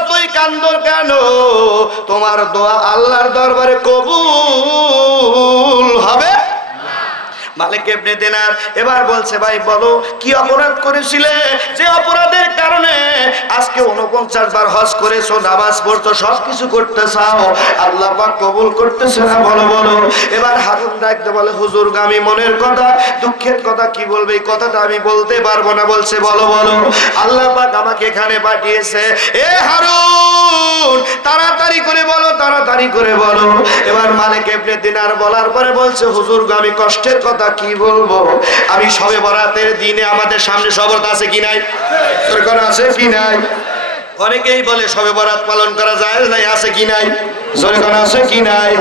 যতই কান্দো কেন তোমার দোয়া আল্লাহর দরবারে কবুল হবে। মালিক ইবনে দিনার এবার বলছে, ভাই বলো কি অপরাধ করেছিলে যে অপরাধের কারণে আজকে 49 বার হজ করেছো, নামাজ পড়ছো, সবকিছু করতে চাও, আল্লাহ পাক কবুল করতেছে না, বলো বলো। এবার হারুন ডাকতে বলে, হুজুর আমি মনের কথা দুঃখের কথা কি বলবে, এই কথাটা আমি বলতে পারবো না। বলছে বলো বলো। আল্লাহ পাক আমাকে এখানে পাঠিয়েছে। এ হারুন তাড়াতাড়ি করে বলো, তাড়াতাড়ি করে বলো। এবার মালিক ইবনে দিনার বলার পরে বলছে, হুজুর আমি কষ্টের কথা কি বলবো, আমি শবে বরাতের দিনে আমাদের সামনে শবত আছে কি নাই, সরকার আছে কি নাই? অনেকেই বলে শবে বরাত পালন করা যায় নাই, আছে কি নাই, সরকার আছে কি নাই?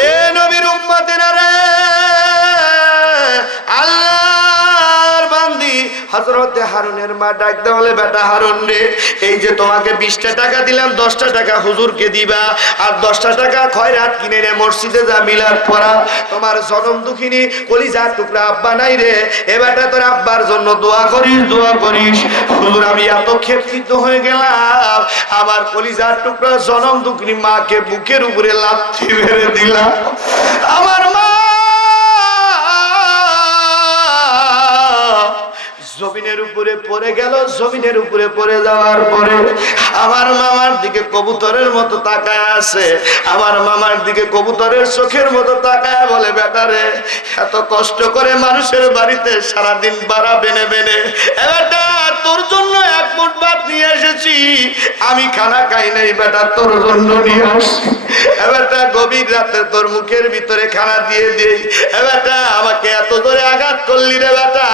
এ নবীর উম্মতেরা রে, আল্লাহর বান্দি হযরতে হারুনের মা ডাকতে বলে, বেটা হারুন রে, এই যে তোমাকে 20টা টাকা দিলাম, 10টা টাকা হুজুরকে দিবা, আর 10টা টাকা খয়রাত কিনে রে মসজিদে যা মিলাদ পড়া। তোমার জনম দুঃখিনী কলিজার টুকরা আব্বা নাই রে, এ বেটা তোর আব্বার জন্য দোয়া করিস, দোয়া করিস। হুজুর আমি এত ক্ষেপিত হয়ে গেলাম, আমার কলিজার টুকরা জনম দুঃখিনী মাকে বুকের উপরে লাথি মেরে দিলাম। আমার মা জমিনের উপরে পড়ে গেল। জমিনের উপরে পড়ে যাওয়ার পরে আমার মামার দিকে কবুতরের মতো তাকায় আছে, আমার মামার দিকে কবুতরের চোখের মতো তাকায় বলে, বেটা রে এত কষ্ট করে মানুষের বাড়িতে সারাদিন বাড়া বেনে বেনে বেটা তোর জন্য 1 মুঠ ভাত নিয়ে এসেছি, আমি খানা খাই নাই বেটা, তোর জন্য নিয়ে আসছি। বেটা গভীর রাতে তোর মুখের ভিতরে খানা দিয়ে দেই, বেটা আমাকে এত ধরে আঘাত করলি রে বেটা,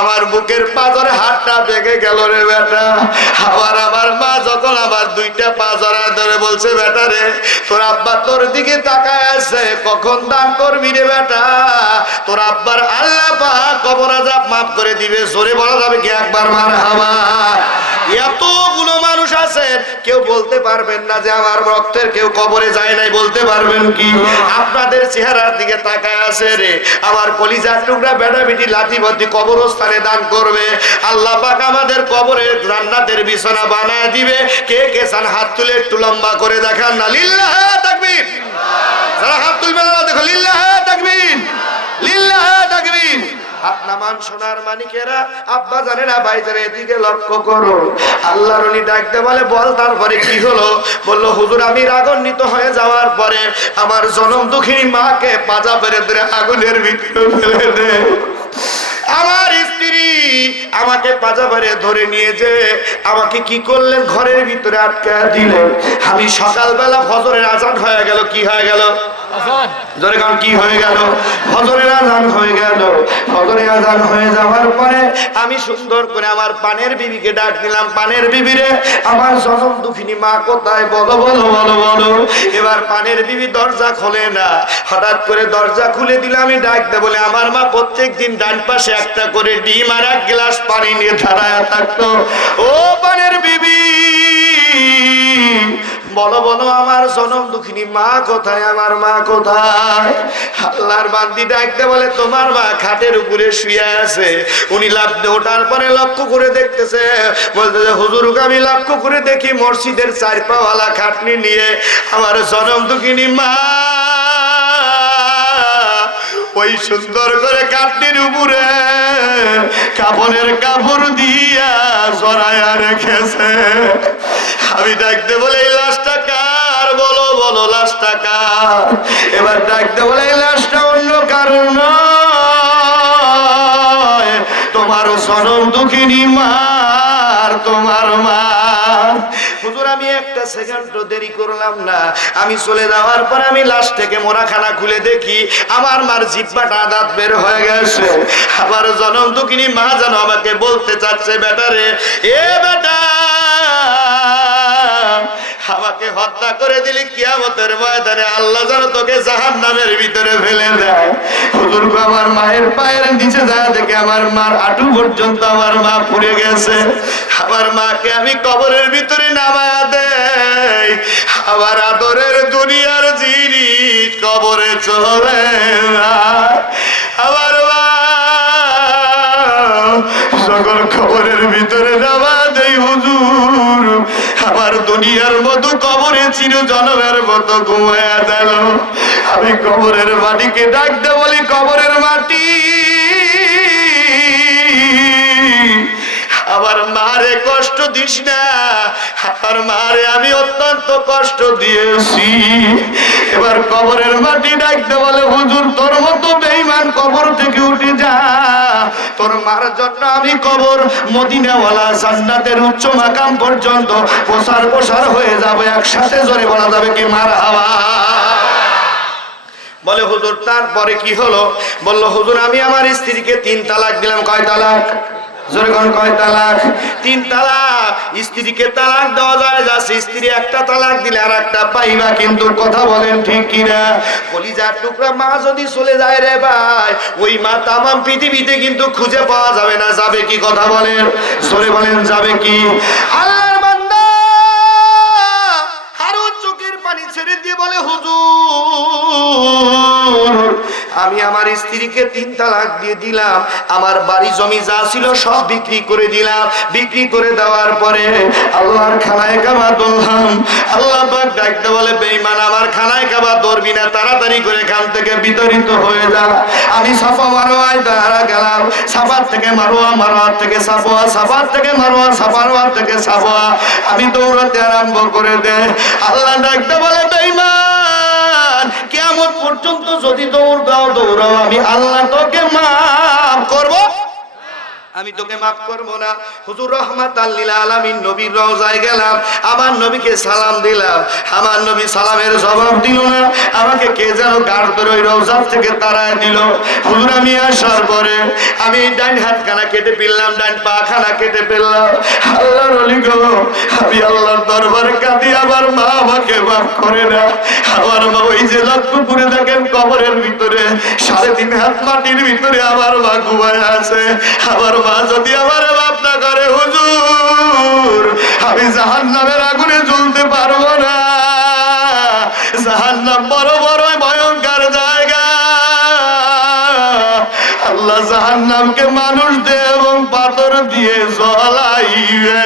আমার বুকের পাঁজরে হাতটা ভেঙে গেল রে বেটা। আবার আমার মা যখন আমার 2টা পা জড়ায় ধরে বলছে, বেটা রে তোর আব্বা তোর দিকে তাকায় আছে, কখন দান করবি রে বেটা, তোর আব্বার আল্লাহ পাক কবর আযাব মাফ করে দিবে। জোরে বলা যাবে কি একবার মারহাবা? এতগুলো মানুষ আছেন, কেউ বলতে পারবেন না যে আমার রক্তের কেউ কবরে যায় নাই, বলতে পারবেন কি? আপনাদের চেহারার দিকে তাকায় আছে রে, আমার কলিজার টুকরা বেটা বেটি লাঠি ভর্তি কবরস্থানে দান করবে, আল্লাহ পাক আমাদের কবরে জান্নাতের বিছানা বানায় দিবে। কে কে চান হাত তুলে একটু লম্বা করে দেখান না, লিল্লাহ তাকবীর। যারা হাত তুলবে না দেখো, লিল্লাহ তাকবীর, লিল্লাহ তাকবীর। আপনামান সোনার মানিকেরা, আব্বা জানেরা, ভাই জানে, এদিকে লক্ষ্য করো। আল্লাহর ওলি ডাকতে বলে, বল তারপরে কি হলো? বলল, হুজুর আমি রাগান্বিত হয়ে যাওয়ার পরে আমার জনম দুঃখিনী মাকে পাজা পেরে ধরে আগুনের ভিতরে ফেলে দে। আমার স্ত্রী আমাকে পাজা পেরে ধরে নিয়ে যে আমাকে কি করলেন, ঘরের ভিতরে আটকা দিলেন। আমি সকালবেলা ফজরের আজান হয়ে গেল, কি হয়ে গেল? জোরে কারণ কি হয়ে গেল? ফজরের আজান হয়ে গেল। ফজরের আজান হয়ে যাওয়ার পরে আমি সুন্দর করে আমার পানের বিবিকে ডাক দিলাম, পানের বিবি রে আমার জনম দুঃখিনী মা কোথায়, বলো বলো বলো বলো। এবার পানের বিবি দরজা খোলে না, হঠাৎ করে দরজা খুলে দিলে আমি ডাকতে বলে, আমার মা প্রত্যেকদিন ডান পাশে একটা করে ডিম আর 1 গ্লাস পানি নিয়ে দাঁড়ায় থাকতো। ও পানের বিবি বলো বলো আমার জনম দুঃখিনী মা কোথায়, আমার মা কোথায়? আল্লাহর বান্দি ডাকতে বলে, তোমার মা খাটের উপরে শুয়ে আছে। উনি লাফ দিয়ে ওঠার পরে লক্ষ্য করে দেখতেছে, বলতেছে, হুজুর আমি লক্ষ্য করে দেখি মসজিদের 4 পাওয়ালা খাটনি নিয়ে আমার জনম দুঃখিনী মা ওই সুন্দর করে খাটনির উপরে কাপড়ের কাপড় দিয়া জড়ায়া রেখেছে। আমি ডাকতে বলে, এই লাশটা কার? বলো বলো লাশটা কার? এবার ডাকতে বলে, এই লাশটা অন্য কারণ নয়, তোমার জনম দুঃখিনী মার, তোমার মা। হুজুর আমি একটা সেকেন্ডও দেরি করলাম না, আমি চলে যাওয়ার পর আমি লাশ থেকে মোড়াখানা খুলে দেখি আমার মার জিহ্বাটা দাঁত বের হয়ে গেছে। আমার জনম দুঃখিনী মা যেন আমাকে বলতে চাচ্ছে, বেটা রে, এ বেটা আমাকে হত্যা করে দিলি, কিয়ামতের ময়দানে আল্লাহ যেন তোকে জাহান্নামের ভিতরে ফেলে দেয়। হুজুর আমার মায়ের পায়ের নিচে যা দেখে আমার মার হাঁটু পর্যন্ত আমার মা পুড়ে গেছে। আমার মাকে আমি কবরের ভিতরে নামায়া দেই, আমার আদরের দুনিয়ার জিনিস কবরে চলে না। আমার মা সকল কবরের ভিতরে নামা দেই হুজুর, আমার দুনিয়ার মতো কবরে চিরজনমের মতো ঘুমায়া গেল। আমি কবরের মাটিকে ডাকতে বলি, কবরের মাটি আমার মারে কষ্ট দিস না, আমার মারে আমি অত্যন্ত কষ্ট দিয়েছি। এবার কবরের মাটি ডাকতে বলে, হুজুর তোর মতো বেঈমান কবর থেকে উঠে যা, তোর মার জন্য আমি কবর মদিনাওয়ালা জান্নাতের উচ্চ মাকাম পর্যন্ত প্রসার হয়ে যাবে। একসাথে জোরে বলা যাবে কি মারহাবা। বলে হুজুর তারপরে কি হলো? বলল হুজুর আমি আমার স্ত্রীকে 3 তালাক দিলাম। কয় তালাক? জোরে কোন কয় তালাক? 3 তালাক। স্ত্রীকে তালাক দেওয়া যায়, যাচ্ছে স্ত্রী একটা তালাক দিলে আর একটা পাইবা, কিন্তু কথা বলেন ঠিক কিনা? কলিজার টুকরা মা যদি চলে যায় রে ভাই, ওই মা তামাম পৃথিবীতে কিন্তু খুঁজে পাওয়া যাবে না। যাবে কি? কথা বলেন, জোরে বলেন, যাবে কি? আল্লাহর বান্দা আরো চোখের পানি ছেড়ে দিয়ে বলে, হুজুর আমি আমার স্ত্রীকে 3 তালাক দিয়ে দিলাম, আমার বাড়ি জমি যা ছিল সব বিক্রি করে দিলাম। বিক্রি করে দেওয়ার পরে আল্লাহর খানায় কাবা ধরলাম। আল্লাহ পাক ডাকতে বলে, বেঈমান আমার খানায় কাবা ধরবি না, তাড়াতাড়ি করে এখান থেকে বিতাড়িত হয়ে যা। আমি সাফা মারওয়ায় দাঁড়া গেলাম, সাফার থেকে মারওয়া, মারওয়ার থেকে সাফা, সাফার থেকে মারওয়া, সাফার থেকে সাফা। আমি দৌড়াতে আরম্ভ করে দে। আল্লাহ ডাকতে বলে, বেঈমান কিয়ামত পর্যন্ত যদি দৌড়াও আমি আল্লাহ তোকে মাফ করব, আমি তোকে মাফ করব না। হুজুর রাহমাতাল লিল আলামিন নবীর রওজায় গেলাম, আমার নবীকে সালাম দিলাম, আমার নবী সালামের জবাব দিল না। আমাকে কে যেন গাড় ধরে ওই রওজা থেকে তাড়ায় দিল। হুজুর আমি আসার পরে আমি ডান হাতখানা কেটে ফেললাম, ডান পা খানা কেটে ফেললাম। আল্লাহর ওলি গো, আমি আল্লাহর দরবারে কাঁদি, আমার মা আমাকে মাফ করে না। আমার মা ওই যে লক্ষ্মীপুরে দেখেন কবরের ভিতরে 3.5 হাত মাটির ভিতরে আমার মা ঘুমায় আছে। আমার মা যদি আমার মাফ না করে হুজুর, আমি জাহান্নামের আগুনে জ্বলতে পারবো না। জাহান্নাম বড় বড় ভয়ঙ্কর জায়গা। আল্লাহ জাহান্নামকে মানুষ দিয়ে এবং পাথর দিয়ে জ্বলাইবে।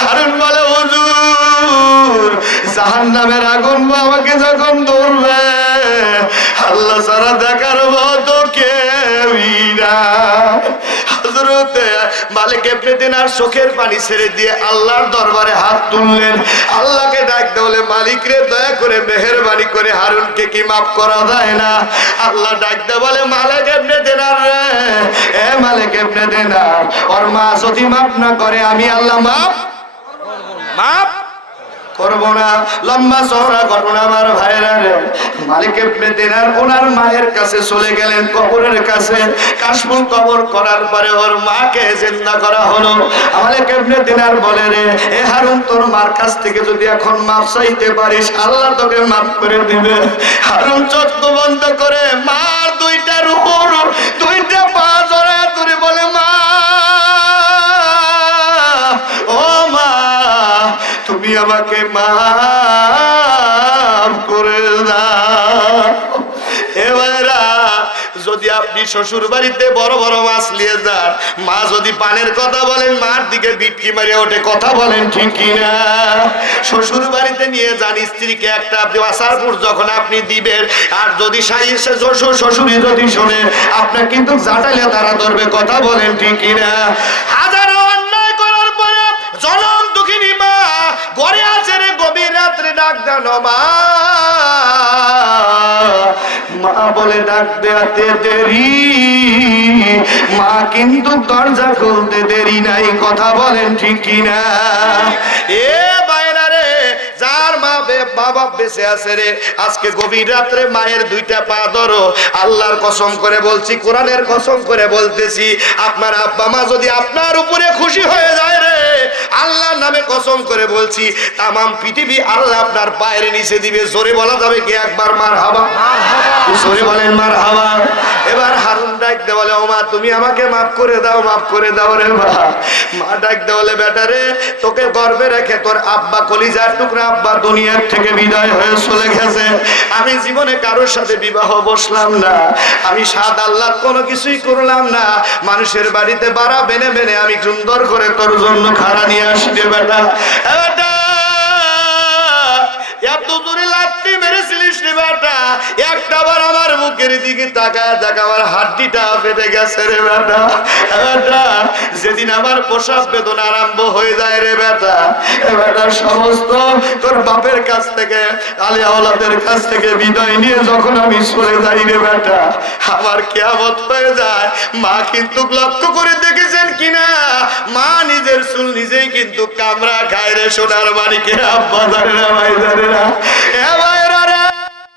হারুন বলে, হুজুর জাহান্নামের আগুন আমাকে যখন ধরবে, আল্লাহ সারা দেখার মতো কেউই না। হযরতে মালিক ইবনে দিনার চোখের পানি ছেড়ে দিয়ে আল্লাহর দরবারে হাত তুললেন। আল্লাহকে ডাকতে বলে, মালিক রে দয়া করে মেহেরবানি করে হারুনকে কি মাফ করা যায় না? আল্লাহ ডাকতে বলে, মালিক ইবনে দিনার রে, এ মালিক ইবনে দিনার, ওর মা যদি মাফ না করে আমি আল্লাহ মাফ করব না। লম্বা চওড়া ঘটনা আমার ভাইরা রে। মালিক ইবনে দিনার ওনার মায়ের কাছে চলে গেলেন, কবরের কাছে। কাশফুল কবর করার পরে ওর মাকে জিন্দা করা হলো। মালিক ইবনে দিনার বলে, রে এ হারুন তোর মার কাছ থেকে যদি এখন মাফ চাইতে পারিস, আল্লাহ তোকে মাফ করে দিবে। হারুন চোখ বন্ধ করে মার 2টার উপর 2টা পা জড়ায় ধরে বলে, মা ও মা তুমি আমাকে মাফ করে দাও। এবারা যদি আপনি শ্বশুর বাড়িতে বড় বড় মাছ নিয়ে যান, মা যদি পানের কথা বলেন মার দিকে বিটকি মারিয়ে ওঠে। কথা বলেন ঠিক কিনা? শ্বশুর বাড়িতে নিয়ে যান স্ত্রীকে একটা আপনি আসারপুর যখন আপনি দিবেন, আর যদি শ্বশুরি যদি শোনে আপনার কিন্তু জাটাইলে তারা ধরবে। কথা বলেন ঠিক কিনা? হাজারো অন্যায় করার পরে জনম দুঃখিনী মা ঘরে আছে রে, গভীর রাত্রে ডাক দেন মা। মা বলে ডাক দেয়াতে দেরি, মা কিন্তু দরজা খুলতে দেরি নাই। কথা বলেন ঠিক কিনা? এ বাইরা রে, যার মা বাবা বেঁচে আছে রে, আজকে গভীর রাত্রে মায়ের 2টা পা ধরো। আল্লাহর কসম করে বলছি, কোরআনের কসম করে বলতেছি, আপনার আব্বা মা যদি আপনার উপরে খুশি হয়ে যায় রে, আল্লাহর নামে কসম করে বলছি, তামাম পৃথিবী আল্লাহ আপনার পায়ের নিচে দিবে। জোরে বলা যাবে কি একবার মারহাবা? জোরে বলেন মারহাবা। এবার হারুন ডাকতে বলে, ও মা তুমি আমাকে মাফ করে দাও, মাফ করে দাও রে মা। মা ডাকতে বলে, বেটা রে তোকে গর্বে রেখে তোর আব্বা কলিজার টুকরা আব্বা দুনিয়ার থেকে বিদায় হয়ে চলে গেছে। আমি জীবনে কারোর সাথে বিবাহ বসলাম না, আমি সাদ আল্লাহ কোনো কিছুই করলাম না। মানুষের বাড়িতে বাড়া বেনে বেনে আমি সুন্দর করে তোর জন্য খানা নিয়ে আসছি বেটা। বেটা এত জোরে লাথি মেরেছিলিস রে বেটা, একটাবার আমার মুখের দিকে তাকায় দেখ, আমার হাড্ডিটা ফেটে গেছে রে বেটা। বেটা যেদিন আমার প্রসব বেদনা আরম্ভ হয়ে যায় রে বেটা, বেটা সমস্ত তোর বাপের কাছ থেকে, আলিয়া ওলাদের কাছ থেকে বিদায় নিয়ে যখন আমি চলে যাই রে বেটা, আমার কিয়ামত হয়ে যায়। মা কিন্তু লক্ষ্য করে দেখেছেন কিনা, মা নিজের চুল নিজেই কিন্তু কামড়া খায় রে সোনার মানিকে। আব্বা জানে না, ভাই জানে না।